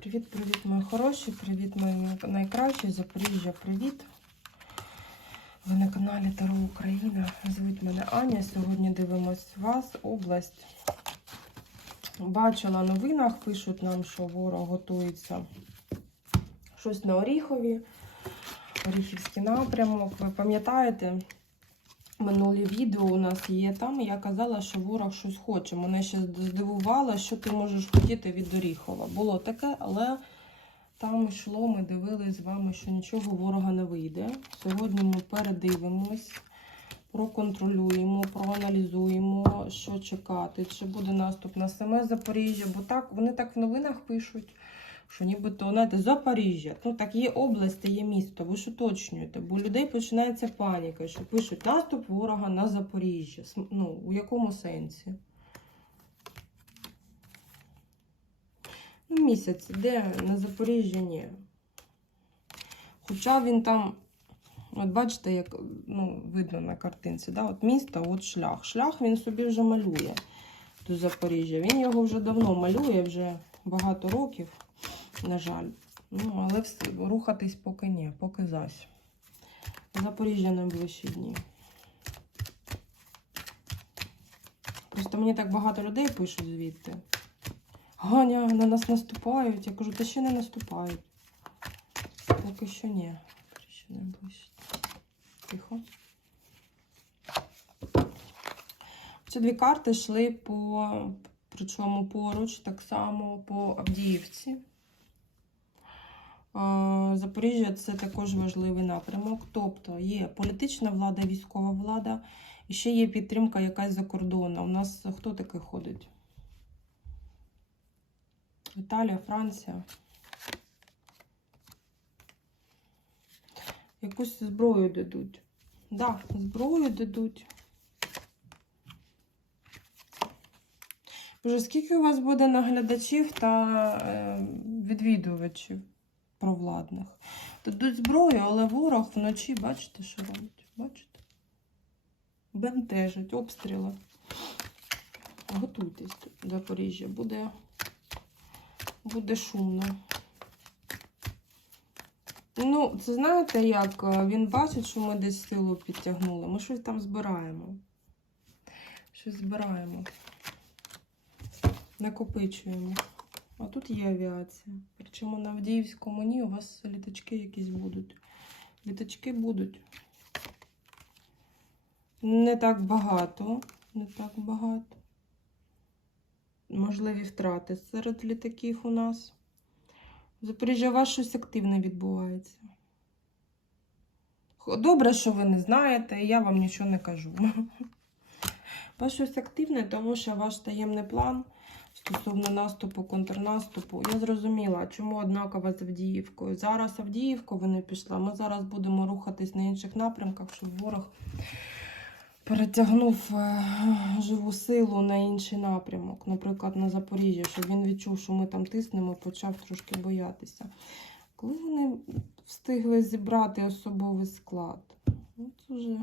Привіт-привіт, мої хороші, привіт, мої найкращі. Запоріжжя, привіт. Ви на каналі Таро Україна. Звуть мене Аня. Сьогодні дивимось вас, область. Бачила новинах, пишуть нам, що ворог готується щось на Оріхові, Оріхівський напрямок. Ви пам'ятаєте, минулі відео у нас є там, я казала, що ворог щось хоче. Мене ще здивувало, що ти можеш хотіти від Оріхова. Було таке, але там йшло, ми дивились з вами, що нічого ворога не вийде. Сьогодні ми передивимось, проконтролюємо, проаналізуємо, що чекати, чи буде наступ на саме Запоріжжя, бо так вони так в новинах пишуть. Що нібито знаєте, Запоріжжя. Ну так є область, є місто. Ви ж уточнюєте, бо у людей починається паніка, що пишуть наступ ворога на Запоріжжя. Ну, у якому сенсі? Ну, місяць іде на Запоріжжя ні. Хоча він там, от бачите, як ну, видно на картинці, да? от місто, от шлях. Шлях він собі вже малює до Запоріжжя. Він його вже давно малює, вже багато років, на жаль. Ну, але рухатись поки ні, поки зась. Запоріжжя найближчі дні. Просто мені так багато людей пишуть звідти. Ганя, на нас наступають. Я кажу, та ще не наступають. Поки що ні. Ще не. Тихо. Ці дві карти йшли по, причому поруч, так само по Авдіївці. Запоріжжя це також важливий напрямок. Тобто є політична влада, військова влада, і ще є підтримка якась за кордону. У нас хто такий ходить? Італія, Франція. Якусь зброю дадуть. Так, да, зброю дадуть. Боже, скільки у вас буде наглядачів та е, відвідувачів провладних? Дадуть зброю, але ворог вночі, бачите, що робить? Бачите? Бентежить, обстріли. Готуйтесь тут, Запоріжжя. Буде, буде шумно. Ну, це знаєте, як е, він бачить, що ми десь силу підтягнули. Ми щось там збираємо. Щось збираємо. Накопичуємо. А тут є авіація. Причому на Авдіївському ні, у вас літачки якісь будуть. Літачки будуть. Не так багато. Не так багато. Можливі втрати серед літаків у нас. В Запоріжжя у вас щось активне відбувається. Добре, що ви не знаєте, я вам нічого не кажу. У вас щось активне, тому що ваш таємний план стосовно наступу, контрнаступу. Я зрозуміла, чому однаково з Авдіївкою. Зараз Авдіївку ви не пішла. Ми зараз будемо рухатись на інших напрямках, щоб ворог перетягнув е, живу силу на інший напрямок, наприклад, на Запоріжжя, щоб він відчув, що ми там тиснемо, почав трошки боятися. Коли вони встигли зібрати особовий склад, от уже.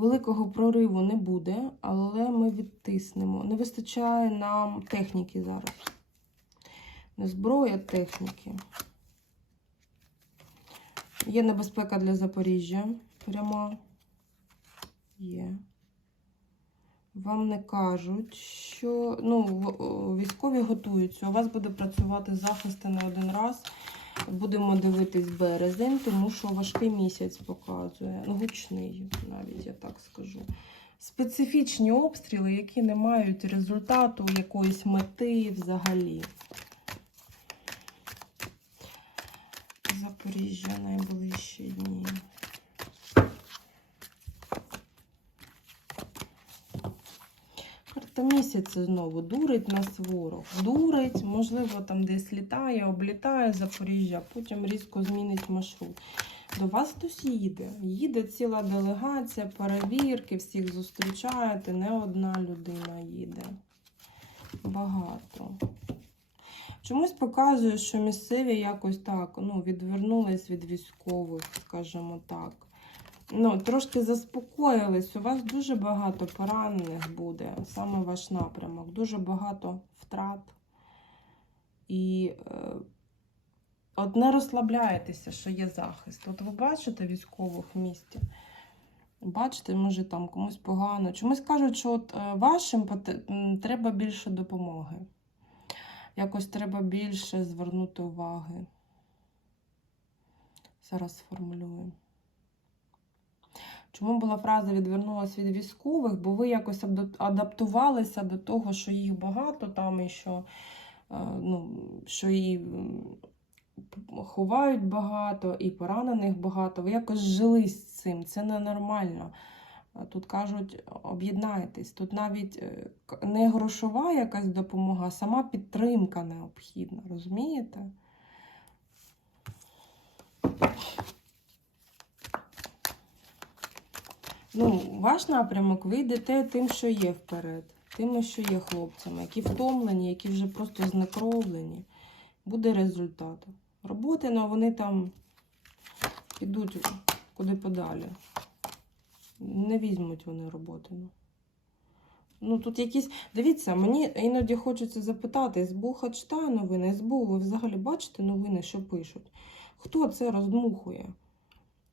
Великого прориву не буде, але ми відтиснемо. Не вистачає нам техніки зараз. Не зброї, а техніки. Є небезпека для Запоріжжя. Пряма. Є. Вам не кажуть, що ну, військові готуються. У вас буде працювати захист на один раз. Будемо дивитись березень, тому що важкий місяць показує. Ну, гучний, навіть я так скажу. Специфічні обстріли, які не мають результату якоїсь мети взагалі. Запоріжжя найближчі дні. Місяця знову дурить нас ворог. Дурить, можливо, там десь літає, облітає Запоріжжя, потім різко змінить маршрут. До вас хтось їде. Їде ціла делегація, перевірки, всіх зустрічаєте. Не одна людина їде. Багато. Чомусь показує, що місцеві якось так ну, відвернулись від військових, скажімо так. Ну, трошки заспокоїлись. У вас дуже багато поранених буде, саме ваш напрямок, дуже багато втрат. І е, от не розслабляєтеся, що є захист. От ви бачите військових в місті. Бачите, може там комусь погано. Чомусь кажуть, що от е, вашим треба більше допомоги. Якось треба більше звернути уваги. Зараз сформулюю. Чому була фраза відвернулась від військових? Бо ви якось адаптувалися до того, що їх багато там і що, е, ну, що і ховають багато, і поранених багато. Ви якось жили з цим. Це ненормально. Тут кажуть, об'єднайтесь. Тут навіть е, не грошова якась допомога, а сама підтримка необхідна. Розумієте? Ну, ваш напрямок, ви йдете тим, що є вперед, тими, що є хлопцями, які втомлені, які вже просто знекровлені. Буде результат. Роботи, ну вони там підуть куди подалі. Не візьмуть вони роботи. Ну. Ну, тут якісь. Дивіться, мені іноді хочеться запитати, СБУ хоч читає новини, СБУ, ви взагалі бачите новини, що пишуть? Хто це роздмухує?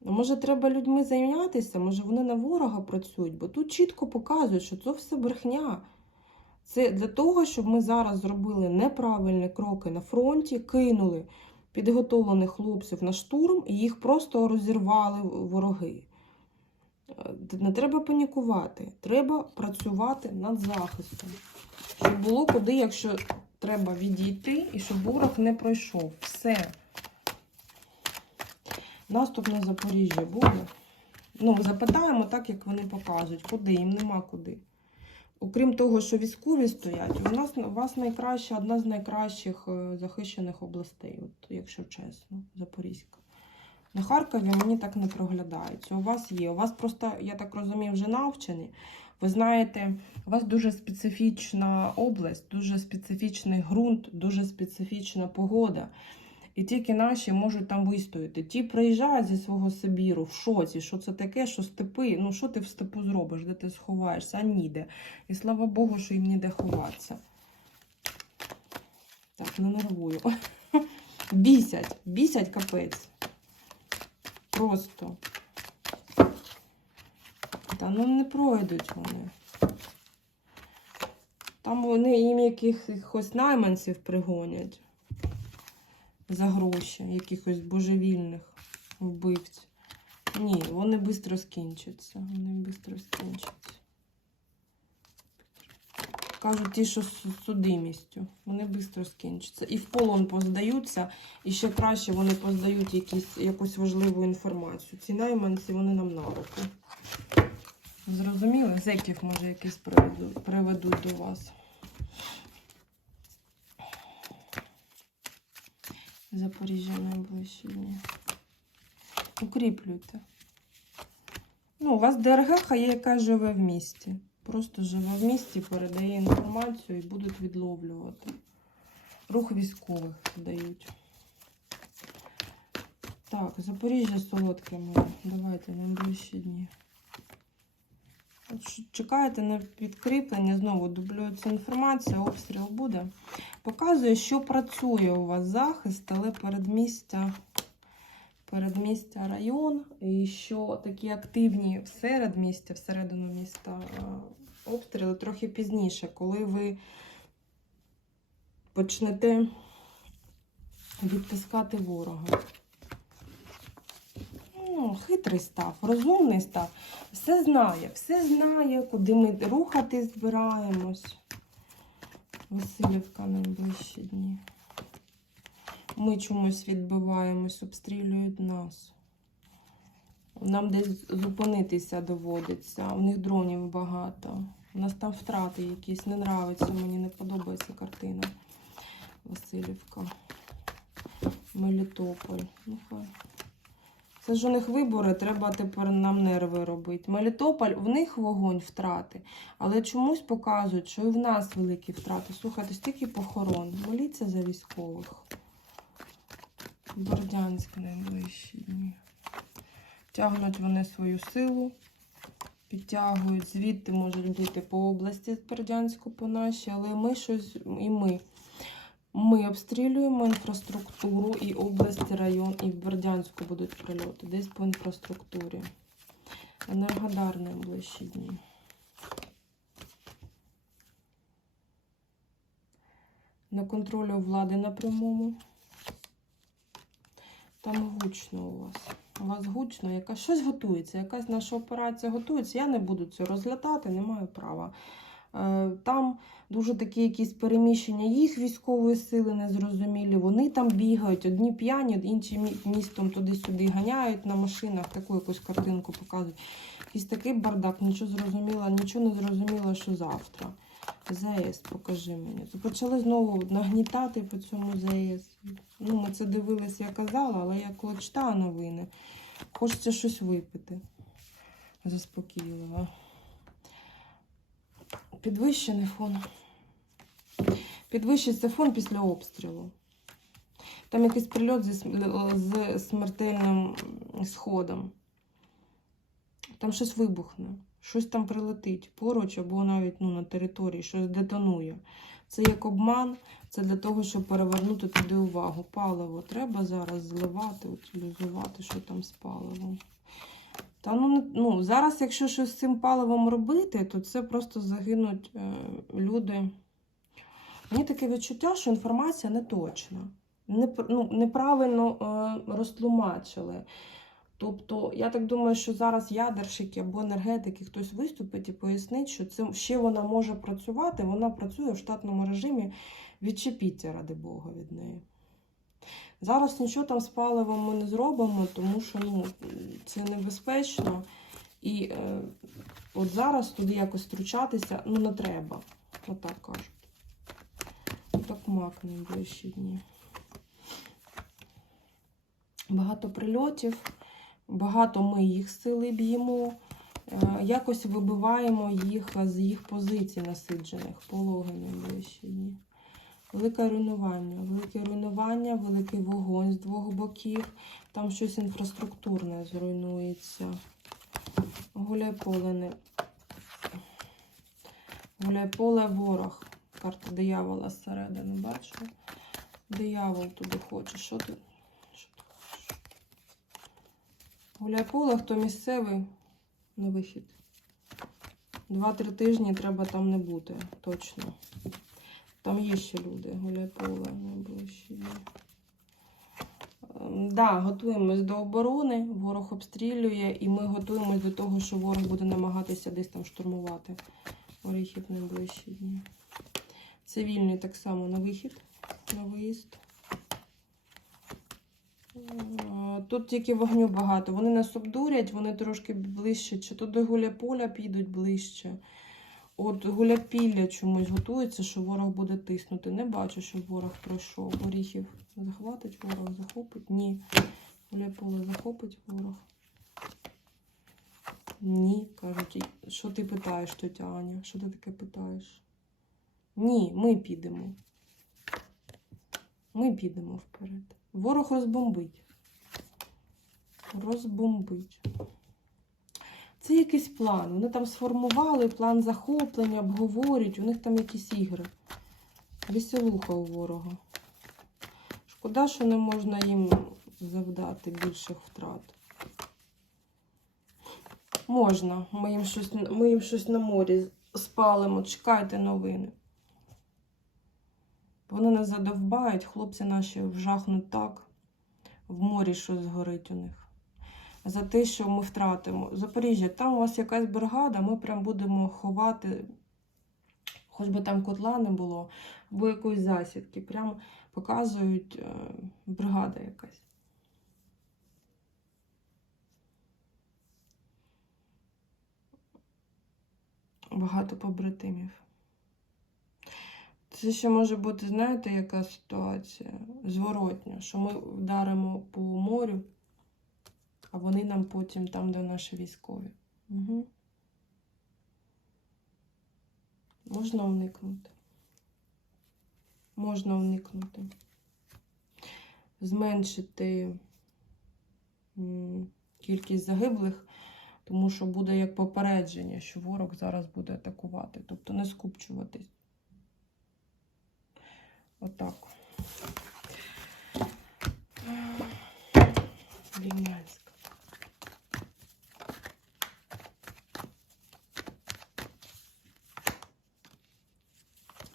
Ну, Може, треба людьми зайнятися, може вони на ворога працюють, бо тут чітко показують, що це все брехня. Це для того, щоб ми зараз зробили неправильні кроки на фронті, кинули підготовлених хлопців на штурм і їх просто розірвали вороги. Е, Не треба панікувати, треба працювати над захистом. Щоб було куди, якщо треба відійти, і щоб ворог не пройшов. Все. Наступ на Запоріжжя буде. Ну, запитаємо так, як вони покажуть, куди, їм нема куди. Окрім того, що військові стоять, у нас у вас найкраща, одна з найкращих е, захищених областей, от, якщо чесно, Запорізька. На Харкові мені так не проглядається. У вас є. У вас просто, я так розумію, вже навчені. Ви знаєте, у вас дуже специфічна область, дуже специфічний ґрунт, дуже специфічна погода. І тільки наші можуть там вистояти. Ті приїжджають зі свого Сибіру в шоці, що це таке, що степи. Ну, що ти в степу зробиш, де ти сховаєшся, а ніде. І слава Богу, що їм ніде ховатися. Так, не нервую. Бісять, бісять капець. Просто. Та ну не пройдуть вони. Там вони їм якихось найманців пригонять за гроші, якихось божевільних вбивць. Ні, вони швидко скінчаться. Вони швидко скінчаться. Кажуть, ті, що з судимістю, вони швидко скінчаться. І в полон поздаються, і ще краще вони поздають якісь, якусь важливу інформацію. Ці найманці вони нам на руку. Зрозуміли? Зеків, може, якийсь приведуть, приведуть до вас. Запоріжжя найближчі дні. Укріплюйте. Ну, у вас ДРГ є, яка живе в місті. Просто живе в місті, передає інформацію і будуть відловлювати. Рух військових дають. Так, Запоріжжя солодке моє. Давайте найближчі дні. Чекаєте на підкріплення, знову дублюється інформація, обстріл буде. Показує, що працює у вас захист, але передмістя, передмістя район, і що такі активні всередмістя, всередину міста е, обстріли трохи пізніше, коли ви почнете відтискати ворога. Ну, хитрий став, розумний став. Все знає, все знає, куди ми рухатись збираємось. Васильівка найближчі дні. Ми чомусь відбиваємось, обстрілюють нас. Нам десь зупинитися доводиться. У них дронів багато. У нас там втрати якісь. Не нравиться, мені не подобається картина. Васильівка. Мелітополь. Ну, хай. Це ж у них вибори, треба тепер нам нерви робити. Мелітополь, в них вогонь втрати, але чомусь показують, що і в нас великі втрати. Слухайте, стільки похорон. Моліться за військових. Бордянськ найближчі дні. Тягнуть вони свою силу, підтягують, звідти можуть бути по області Бердянську, по нашій, але ми щось і ми. Ми обстрілюємо інфраструктуру і область, і район, і в Бердянську будуть прильоти, десь по інфраструктурі. Енергодар найближчі дні. На контролі у влади на. Там гучно у вас. У вас гучно, яка щось готується, якась наша операція готується. Я не буду це розглядати, не маю права. Е, Там дуже такі якісь переміщення їх військової сили незрозумілі. Вони там бігають, одні п'яні, інші містом туди-сюди ганяють на машинах, таку якусь картинку показують. Якийсь такий бардак, нічого зрозуміло, нічого не зрозуміло, що завтра. ЗАЕС, покажи мені. Почали знову нагнітати по цьому ЗАЕС. Ну, ми це дивилися, я казала, але я коли читаю новини, хочеться щось випити. Заспокійливо. Підвищений фон. Підвищиться фон після обстрілу. Там якийсь прильот зі, з смертельним сходом. Там щось вибухне, щось там прилетить поруч або навіть ну, на території, щось детонує. Це як обман, це для того, щоб перевернути туди увагу. Паливо треба зараз зливати, утилізувати, що там з паливом. Та ну, ну, зараз, якщо щось з цим паливом робити, то це просто загинуть е, люди. Мені таке відчуття, що інформація не точна. Не, ну, неправильно е, розтлумачили. Тобто, я так думаю, що зараз ядерщики або енергетики хтось виступить і пояснить, що це ще вона може працювати, вона працює в штатному режимі. Відчепіться, ради Бога, від неї. Зараз нічого там з паливом ми не зробимо, тому що ну, це небезпечно. І е, от зараз туди якось втручатися ну, не треба. Отак кажуть. Так мак найближчі дні. Багато прильотів, багато ми їх сили б'ємо. Е, Якось вибиваємо їх з їх позицій насиджених, пологи найближчі дні. Велике руйнування, велике руйнування, великий вогонь з двох боків. Там щось інфраструктурне зруйнується. Гуляй поле не. Гуляй поле ворог. Карта диявола зсередини, бачу. Диявол туди хоче. Що ти? Що ти хочеш? Гуляй поле, хто місцевий на вихід. Два-три тижні треба там не бути, точно. Там є ще люди, гуляй поле найближчі. Ем, Да, готуємось до оборони, ворог обстрілює, і ми готуємось до того, що ворог буде намагатися десь там штурмувати оріхів найближчі дні. Цивільний так само на вихід, на виїзд. Е, Тут тільки вогню багато. Вони нас обдурять, вони трошки ближче, чи то до гуляполя підуть ближче. От гуляпілля чомусь готується, що ворог буде тиснути. Не бачу, щоб ворог пройшов. Оріхів захватить ворог, захопить? Ні. Гуляполе захопить ворог. Ні, кажуть. Що ти питаєш, тетя Аня? Що ти таке питаєш? Ні, ми підемо. Ми підемо вперед. Ворог розбомбить. Розбомбить. Це якийсь план. Вони там сформували план захоплення, обговорюють, у них там якісь ігри. Веселуха у ворога. Шкода, що не можна їм завдати більших втрат. Можна. Ми їм щось, ми їм щось на морі спалимо. Чекайте новини. Вони нас задовбають, хлопці наші вжахнуть так, в морі щось згорить у них. За те, що ми втратимо. Запоріжжя, там у вас якась бригада, ми прям будемо ховати, хоч би там котла не було, або якоїсь засідки. Прям показують е, бригада якась. Багато побратимів. Це ще може бути, знаєте, яка ситуація? Зворотня, що ми вдаримо по морю, а вони нам потім там, де наші військові. Угу. Можна уникнути. Можна уникнути. Зменшити кількість загиблих, тому що буде як попередження, що ворог зараз буде атакувати. Тобто не скупчуватись. Отак. Лімянськ.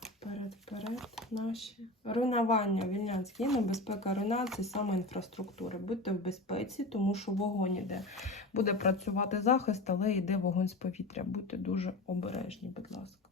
Вперед, вперед наші. Руйнування Вільнянськ. Є небезпека руйнації саме інфраструктури. Будьте в безпеці, тому що вогонь іде. Буде працювати захист, але йде вогонь з повітря. Будьте дуже обережні, будь ласка.